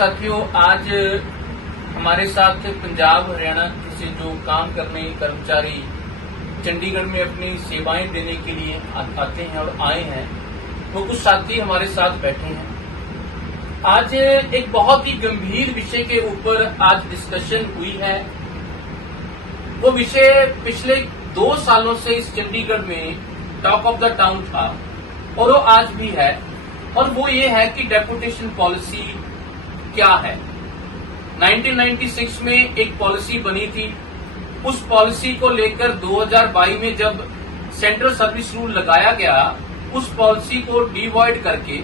साथियों, आज हमारे साथ पंजाब हरियाणा से जो काम करने कर्मचारी चंडीगढ़ में अपनी सेवाएं देने के लिए आते हैं और आए हैं, वो कुछ साथी हमारे साथ बैठे हैं। आज एक बहुत ही गंभीर विषय के ऊपर आज डिस्कशन हुई है। वो विषय पिछले 2 सालों से इस चंडीगढ़ में टॉक ऑफ द टाउन था और वो आज भी है, और वो ये है कि डेपुटेशन पॉलिसी क्या है। 1996 में एक पॉलिसी बनी थी। उस पॉलिसी को लेकर 2022 में जब सेंट्रल सर्विस रूल लगाया गया, उस पॉलिसी को डिवॉइड करके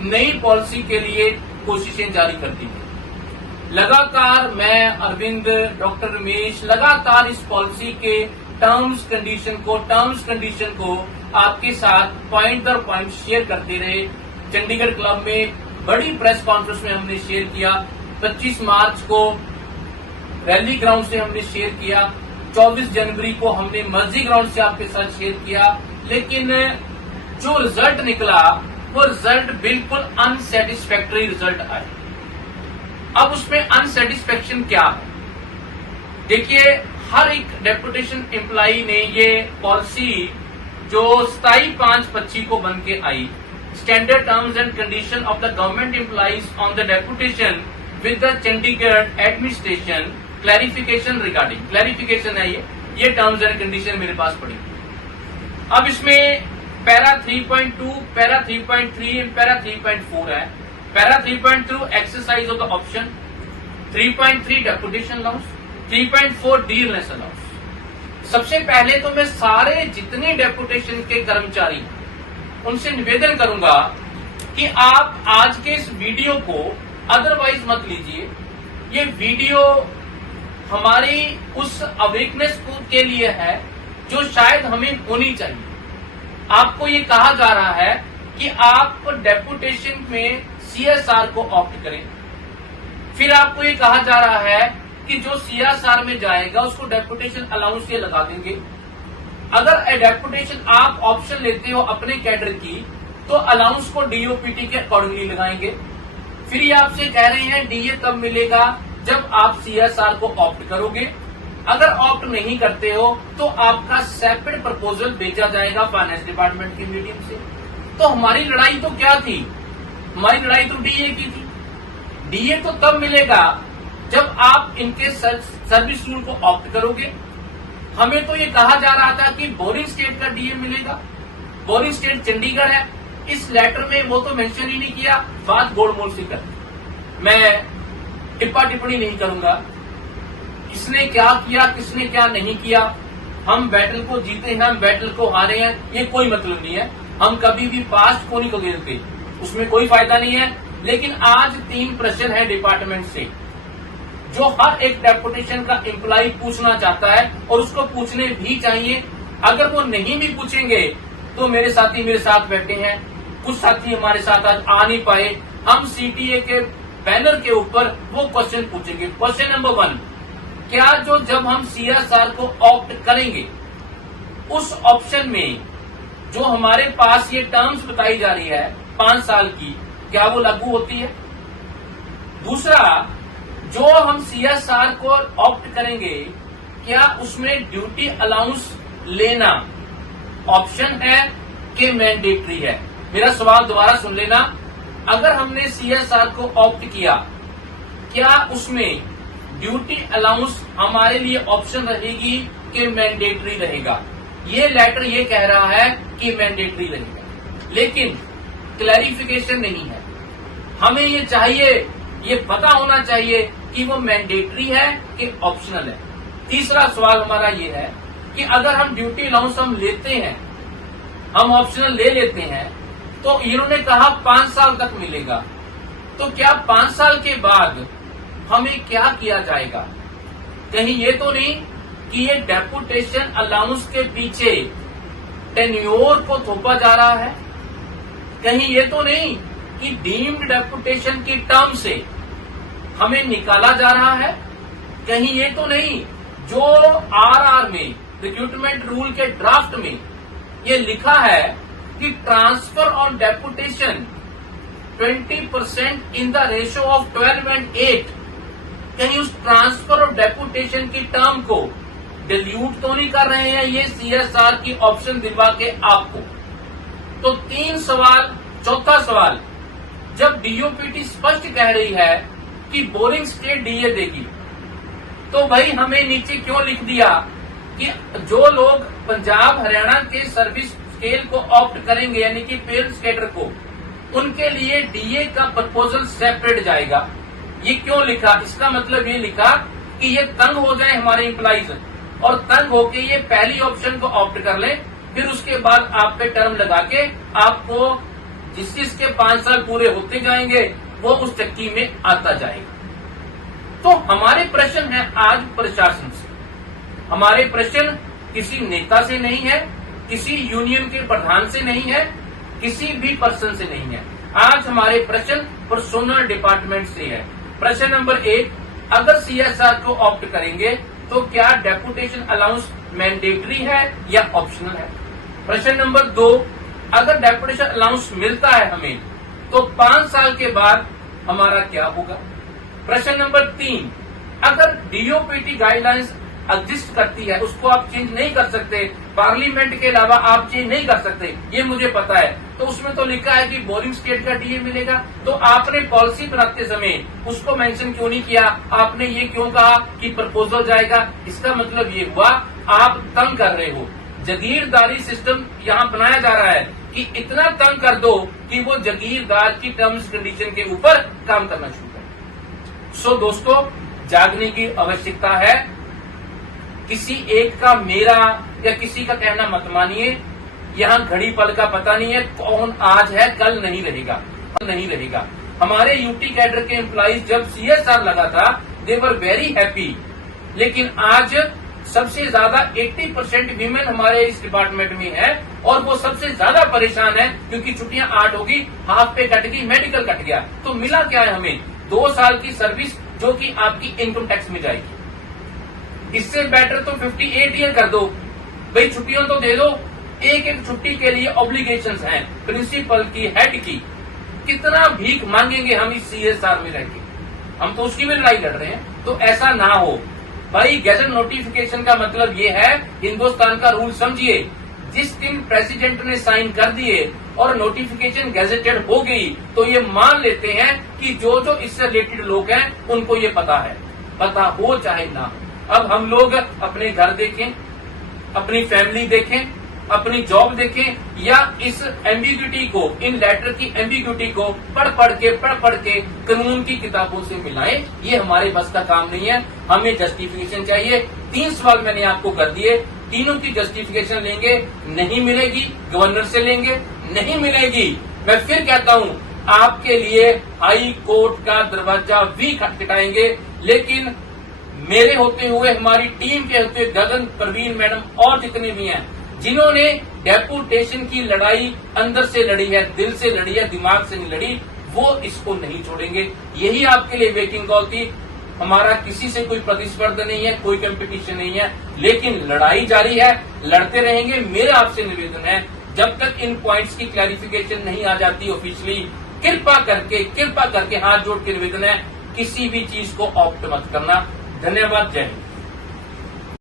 नई पॉलिसी के लिए कोशिशें जारी कर दी गई। लगातार मैं, अरविंद, डॉक्टर रमेश लगातार इस पॉलिसी के टर्म्स कंडीशन को आपके साथ पॉइंट दर पॉइंट शेयर करते रहे। चंडीगढ़ क्लब में बड़ी प्रेस कॉन्फ्रेंस में हमने शेयर किया। 25 मार्च को रैली ग्राउंड से हमने शेयर किया। 24 जनवरी को हमने मर्जी ग्राउंड से आपके साथ शेयर किया। लेकिन जो रिजल्ट निकला वो रिजल्ट बिल्कुल अनसेटिस्फैक्टरी रिजल्ट आया। अब उसमें अनसेटिस्फैक्शन क्या है? देखिए, हर एक डेपुटेशन एम्प्लॉई ने ये पॉलिसी जो 27/5/25 को बन के आई, standard terms and condition of the government employees on the deputation with the Chandigarh administration clarification regarding, clarification है ये टर्म्स एंड कंडीशन मेरे पास पड़ी। अब इसमें पैरा 3.2, पैरा 3.3 एंड पैरा 3.4 है। Para 3.2 exercise of the option, 3.3 deputation allowance, 3.4 dearness allowance. सबसे पहले तो मैं सारे जितने डेपुटेशन के कर्मचारी उनसे निवेदन करूंगा कि आप आज के इस वीडियो को अदरवाइज मत लीजिए। ये वीडियो हमारी उस अवेकनेस के लिए है जो शायद हमें होनी चाहिए। आपको ये कहा जा रहा है कि आप डेपुटेशन में सीएसआर को ऑप्ट करें। फिर आपको ये कहा जा रहा है कि जो सीएसआर में जाएगा उसको डेपुटेशन अलाउंस ये लगा देंगे। अगर डेपुटेशन आप ऑप्शन लेते हो अपने कैडर की, तो अलाउंस को डीओपीटी के अकॉर्डिंगली लगाएंगे। फिर ये आपसे कह रहे हैं डीए तब मिलेगा जब आप सीएसआर को ऑप्ट करोगे। अगर ऑप्ट नहीं करते हो तो आपका सेपरेट प्रपोजल भेजा जाएगा फाइनेंस डिपार्टमेंट की मीटिंग से। तो हमारी लड़ाई तो क्या थी? हमारी लड़ाई तो डीए की थी। डीए तो तब मिलेगा जब आप इनके सर्विस रूल को ऑप्ट करोगे। हमें तो ये कहा जा रहा था कि बोरिंग स्टेट का डीए मिलेगा। बोरिंग स्टेट चंडीगढ़ है। इस लेटर में वो तो मेंशन ही नहीं किया। बात गोलमोल से कर, मैं टिप्पा टिप्पणी नहीं करूंगा किसने क्या किया, किसने क्या नहीं किया। हम बैटल को जीते हैं, हम बैटल को हारे हैं, ये कोई मतलब नहीं है। हम कभी भी पास्ट को नहीं को देते, उसमें कोई फायदा नहीं है। लेकिन आज 3 प्रश्न है डिपार्टमेंट से जो हर एक डेपुटेशन का एम्प्लॉय पूछना चाहता है, और उसको पूछने भी चाहिए। अगर वो नहीं भी पूछेंगे तो मेरे साथी मेरे साथ बैठे हैं, कुछ साथी हमारे साथ आज आ नहीं पाए। हम सीटीए के बैनर के ऊपर वो क्वेश्चन पूछेंगे। क्वेश्चन नंबर 1, क्या जो जब हम सीएसआर को ऑप्ट करेंगे उस ऑप्शन में जो हमारे पास ये टर्म्स बताई जा रही है 5 साल की, क्या वो लागू होती है? दूसरा, जो हम सीएसआर को ऑप्ट करेंगे, क्या उसमें ड्यूटी अलाउंस लेना ऑप्शन है कि मैंडेटरी है? मेरा सवाल दोबारा सुन लेना। अगर हमने सीएसआर को ऑप्ट किया, क्या उसमें ड्यूटी अलाउंस हमारे लिए ऑप्शन रहेगी कि मैंडेटरी रहेगा? ये लेटर ये कह रहा है कि मैंडेटरी रहेगा, लेकिन क्लैरिफिकेशन नहीं है। हमें ये चाहिए, ये पता होना चाहिए कि वो मैंडेटरी है कि ऑप्शनल है। तीसरा सवाल हमारा ये है कि अगर हम ड्यूटी अलाउंस हम लेते हैं, हम ऑप्शनल ले लेते हैं, तो इन्होंने कहा 5 साल तक मिलेगा, तो क्या 5 साल के बाद हमें क्या किया जाएगा? कहीं ये तो नहीं कि ये डेपुटेशन अलाउंस के पीछे टेन्योर को थोपा जा रहा है? कहीं ये तो नहीं कि डीम्ड डेपुटेशन की टर्म से हमें निकाला जा रहा है? कहीं ये तो नहीं जो आरआर में, रिक्रूटमेंट रूल के ड्राफ्ट में ये लिखा है कि transfer on deputation 20% in the ratio of 12:8, कहीं उस ट्रांसफर और डेपुटेशन की टर्म को डिल्यूट तो नहीं कर रहे हैं ये सीएसआर की ऑप्शन दिलवा के आपको? तो 3 सवाल। चौथा सवाल, जब डीओपीटी स्पष्ट कह रही है कि बोरिंग स्टेट डीए देगी, तो भाई हमें नीचे क्यों लिख दिया कि जो लोग पंजाब हरियाणा के सर्विस स्केल को ऑप्ट करेंगे, यानी कि पेल स्केटर को, उनके लिए डीए का प्रपोजल सेपरेट जाएगा? ये क्यों लिखा? इसका मतलब ये लिखा कि ये तंग हो जाए हमारे एम्प्लॉइज, और तंग होके ये पहली ऑप्शन को ऑप्ट कर ले, फिर उसके बाद आप पे टर्म लगा के आपको जिस जिसके 5 साल पूरे होते जाएंगे वो उस चक्की में आता जाएगा। तो हमारे प्रश्न है आज प्रशासन से, हमारे प्रश्न किसी नेता से नहीं है, किसी यूनियन के प्रधान से नहीं है, किसी भी पर्सन से नहीं है। आज हमारे प्रश्न पर्सोनल डिपार्टमेंट से है। प्रश्न नंबर 1, अगर सीएसआर को ऑप्ट करेंगे तो क्या डेपुटेशन अलाउंस मैंडेटरी है या ऑप्शनल है? प्रश्न नंबर 2, अगर डेपुटेशन अलाउंस मिलता है हमें तो 5 साल के बाद हमारा क्या होगा? प्रश्न नंबर 3, अगर डीओपीटी गाइडलाइंस एग्जिस्ट करती है, उसको आप चेंज नहीं कर सकते, पार्लियामेंट के अलावा आप चेंज नहीं कर सकते, ये मुझे पता है, तो उसमें तो लिखा है कि बोरिंग स्टेट का डीए मिलेगा, तो आपने पॉलिसी बनाते समय उसको मेंशन क्यों नहीं किया? आपने ये क्यों कहा कि प्रपोजल जाएगा? इसका मतलब ये हुआ आप तंग कर रहे हो। जागीरदारी सिस्टम यहाँ बनाया जा रहा है कि इतना तंग कर दो कि वो जागीरदार की टर्म्स कंडीशन के ऊपर काम करना शुरू करे। सो दोस्तों, जागने की आवश्यकता है। किसी एक का मेरा या किसी का कहना मत मानिए। यहाँ घड़ी पल का पता नहीं है, कौन आज है कल नहीं रहेगा। हमारे यूटी कैडर के एम्प्लॉइज जब सीएसआर लगा था दे वर वेरी हैप्पी, लेकिन आज सबसे ज्यादा 80% वीमेन हमारे इस डिपार्टमेंट में है और वो सबसे ज्यादा परेशान है क्योंकि छुट्टियां 8 होगी, हाफ पे कट गई, मेडिकल कट गया, तो मिला क्या है हमें? 2 साल की सर्विस जो कि आपकी इनकम टैक्स में जाएगी। इससे बेटर तो 58 ईयर कर दो भाई, छुट्टियां तो दे दो। एक एक छुट्टी के लिए ऑब्लिगेशंस हैं प्रिंसिपल की, हेड की। कितना भीख मांगेंगे हम इस सीएसआर में रहकर? हम तो उसकी भी लड़ाई लड़ रहे हैं। तो ऐसा ना हो भाई। गैजेट नोटिफिकेशन का मतलब ये है, हिंदुस्तान का रूल समझिए, जिस दिन प्रेसिडेंट ने साइन कर दिए और नोटिफिकेशन गैजेटेड हो गई तो ये मान लेते हैं कि जो जो इससे रिलेटेड लोग हैं उनको ये पता है, पता हो चाहे ना हो। अब हम लोग अपने घर देखें, अपनी फैमिली देखें, अपनी जॉब देखें, या इस एम्बिग्यूटी को, इन लेटर की एम्बिग्यूटी को पढ़ पढ़ के कानून की किताबों से मिलाएं, ये हमारे बस का काम नहीं है। हमें जस्टिफिकेशन चाहिए। 3 सवाल मैंने आपको कर दिए, तीनों की जस्टिफिकेशन लेंगे, नहीं मिलेगी गवर्नर से लेंगे, नहीं मिलेगी मैं फिर कहता हूँ आपके लिए हाई कोर्ट का दरवाजा भी खटखटाएंगे। लेकिन मेरे होते हुए, हमारी टीम के होते हुए, गगन, प्रवीण मैडम और जितने भी हैं जिन्होंने डेपुटेशन की लड़ाई अंदर से लड़ी है, दिल से लड़ी है, दिमाग से नहीं लड़ी, वो इसको नहीं छोड़ेंगे। यही आपके लिए वेकिंग कॉल थी। हमारा किसी से कोई प्रतिस्पर्धा नहीं है, कोई कंपटीशन नहीं है, लेकिन लड़ाई जारी है, लड़ते रहेंगे। मेरे आपसे निवेदन है, जब तक इन पॉइंट्स की क्लैरिफिकेशन नहीं आ जाती ऑफिशियली, कृपा करके हाथ जोड़ के निवेदन है, किसी भी चीज को ऑप्ट मत करना। धन्यवाद। जय हिंद।